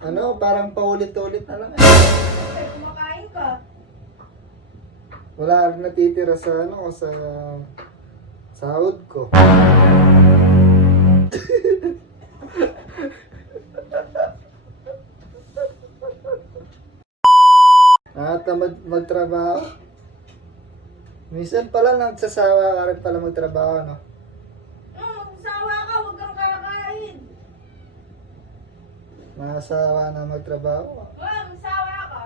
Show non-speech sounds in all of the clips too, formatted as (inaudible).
Ano, parang paulit-ulit na lang. Siyempre, kumakain ka. Wala rin natitira sa ano, sa sahod ko. (laughs) Ah, tamad magtrabaho. Minsan pala nagsasawa ka rin pala magtrabaho, no? Hmm, sawa ka, huwag kang kakain. Nasawa na magtrabaho. Hmm, sawa ka.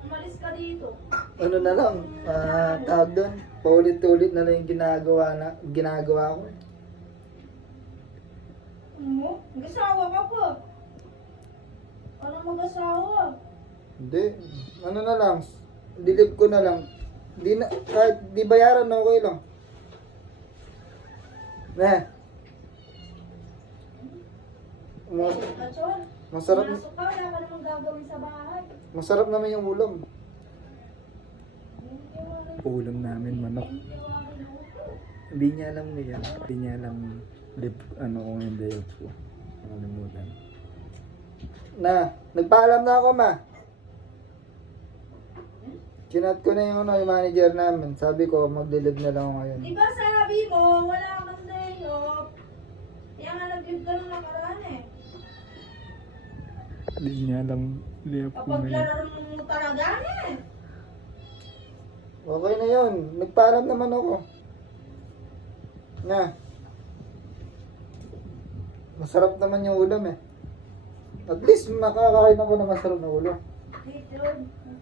Umalis ka dito. Ano na lang, ah, tawag doon, paulit-ulit na lang yung ginagawa na, ginagawa ko. Mo? Mag-asawa ka po. Ano mag-asawa? Hindi, ano na lang, dilip ko na lang. Di na, kahit di bayaran, okay lang. Ne. Kachon, masarap, pumasok ka, wala ka namang gagawin sa bahay. masarap naman yung ulam. Ulam namin, manok. hindi niya alam niya. Hindi niya alam lip, ano kung hindi yun po. Nakalimutan. Na, nagpaalam na ako ma. Kinat ko na yung, ano, yung manager namin. Sabi ko, maglilib na lang ako ngayon. Di ba sabi mo, wala kang day off? Kaya nga nag-give ka nung nakaraan eh. Hindi niya alam liap ko Kapag ngayon. laro mo talaga eh. Okay na yun. Nagpaalam naman ako. Na. Masarap naman yung ulam eh. At least makakain ako ng masarap na ulam. Dito,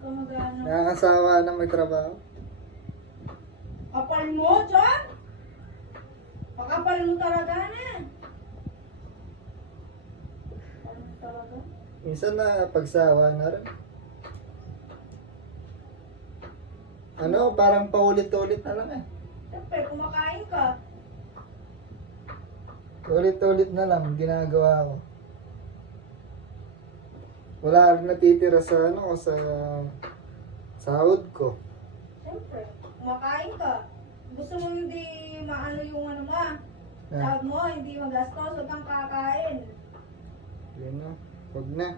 mag-ano. Nakakasawa na may trabaho. Kapal mo, John? Pakapal mo talaga eh. Kapal mo talaga. Minsan na pagsawa na rin. Ano, parang paulit-ulit na lang eh. Siyempre, kumakain ka. Ulit-ulit na lang ginagawa ko. Wala rin natitira sa ano, sa sahod ko. Siyempre, kumakain ka. Gusto mo hindi maano yung ano mo, Ah, Sahod mo, hindi magastos, huwag kang kakain. yun na. Huwag na.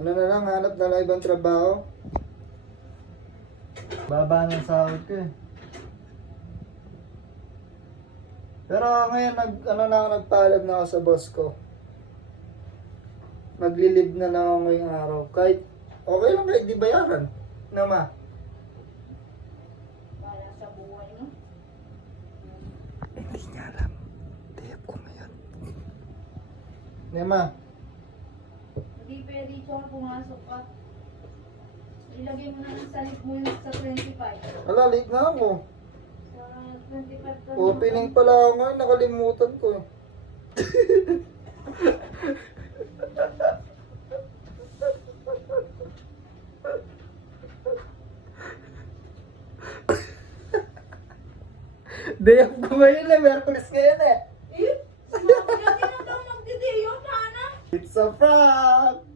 Ano na lang, hanap na lang ibang trabaho. Baba ng sahod ko eh. Pero ngayon, nag, ano na ako, nagpaalam na ako sa boss ko. Maglilib na lang ako ngayong araw. Kahit, okay lang kahit di bayaran. Na ma. Para sa buhay mo. Hindi niya alam. Tiyap ko ngayon. Nema, pwede siya pumasok ka. Ilagay mo na lang sa lip mo yung sa 25. wala, late na ako. Sa 25 ka na. Opening pala ako ngayon, nakalimutan ko. eh. Day off ko ngayon eh, Merkulis ngayon eh. Eh, sumama ka na daw magdidiyo, sana. It's a prank!